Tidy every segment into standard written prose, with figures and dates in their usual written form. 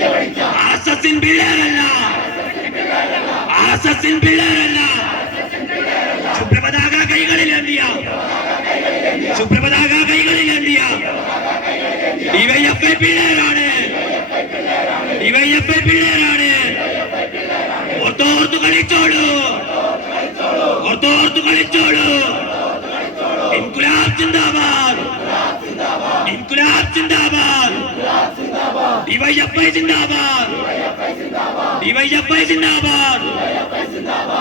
RSSin പിള്ളേരല്ല, RSSin പിള്ളേരല്ല. ശുഭ്രപതാക കൈകളിലേന്തിയ, ശുഭ്രപതാക കൈകളിലേന്തിയ DYFI പിള്ളേരാണ്, DYFI പിള്ളേരാണ്. ഓർത്തോർത്ത് കളിച്ചോളൂ, ഓർത്തോർത്ത് കളിച്ചോളൂ. ഇൻകുലാബ് സിന്ദാബാദ്, ഇൻകുലാബ് സിന്ദാബാദ്, DYFI സിന്ദാബാദ്, DYFI സിന്ദാബാദ്.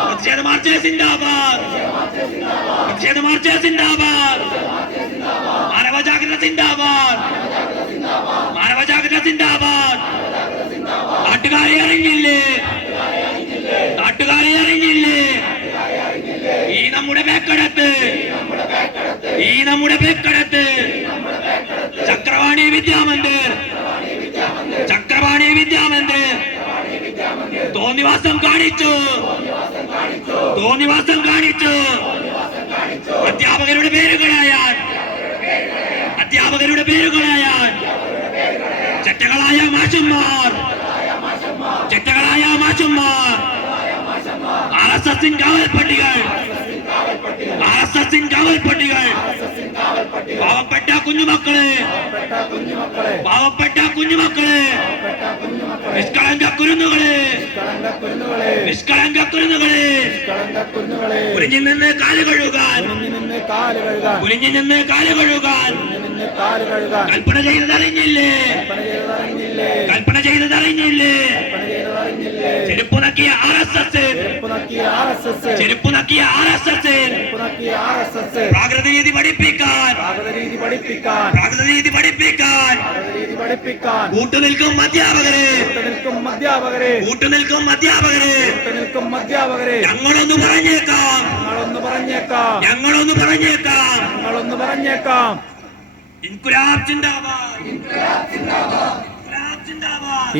പ്രതിഷേധ മാർച്ച് സിന്ദാബാദ്, പ്രതിഷേധ മാർച്ച് സിന്ദാബാദ്. മാനവ ജാഗ്രത സിന്ദാബാദ്, മാനവ ജാഗ്രത സിന്ദാബാദ്. നാട്ടുകാരെ അറിഞ്ഞില്ലേ, നാട്ടുകാരെ അറിഞ്ഞില്ലേ? ഈ നമ്മുടെ ബേക്കടത്ത്, ഈ നമ്മുടെ ബേക്കടത്ത് ചക്രവാണി വിദ്യാമന്ദിർ, ചക്രവാണി വിദ്യാമന്ദിർ തോന്നിവാസം കാണിച്ചു, തോന്നിവാസം കാണിച്ചു. അധ്യാപകരുടെ പേരുകളായാൽ, അധ്യാപകരുടെ പേരുകളായാൽ ചെറ്റകളായ മാഷന്മാർ, ചെറ്റകളായ മാഷന്മാർ. RSSin കാവൽപ്പട്ടികൾ, RSSin കാവൽപ്പട്ടികൾ. പാവപ്പെട്ട കുഞ്ഞുമക്കളെ, പാവപ്പെട്ട കുഞ്ഞുമക്കളെ, നിഷ്കളങ്ക കുരുന്നുകളെ, നിഷ്കളങ്ക കുരുന്നുകളെ കുനിഞ്ഞു നിന്ന് കാല് കഴുകാൻ, കുനിഞ്ഞു നിന്ന് കാല് കഴുകാൻ. കൽപ്പന ചെയ്തതറിഞ്ഞില്ലേ, കൽപ്പന ചെയ്തതറിഞ്ഞില്ലേ? ചെരുപ്പ് നക്കിയ RSS, ചെരുപ്പ് നക്കിയ RSS. പ്രാകൃത രീതി പഠിപ്പിക്കാൻ, പ്രാകൃത രീതി പഠിപ്പിക്കാൻ കൂട്ടുനിൽക്കും അധ്യാപകരെ, കൂട്ടുനിൽക്കും അധ്യാപകരെ. ഞങ്ങളൊന്ന് പറഞ്ഞേക്കാം, ഞങ്ങളൊന്ന് പറഞ്ഞേക്കാം. ഇൻകുലാബ് സിന്ദാബാദ്, ഇൻകുലാബ് സിന്ദാബാദ്, ഇൻകുലാബ് സിന്ദാബാദ്.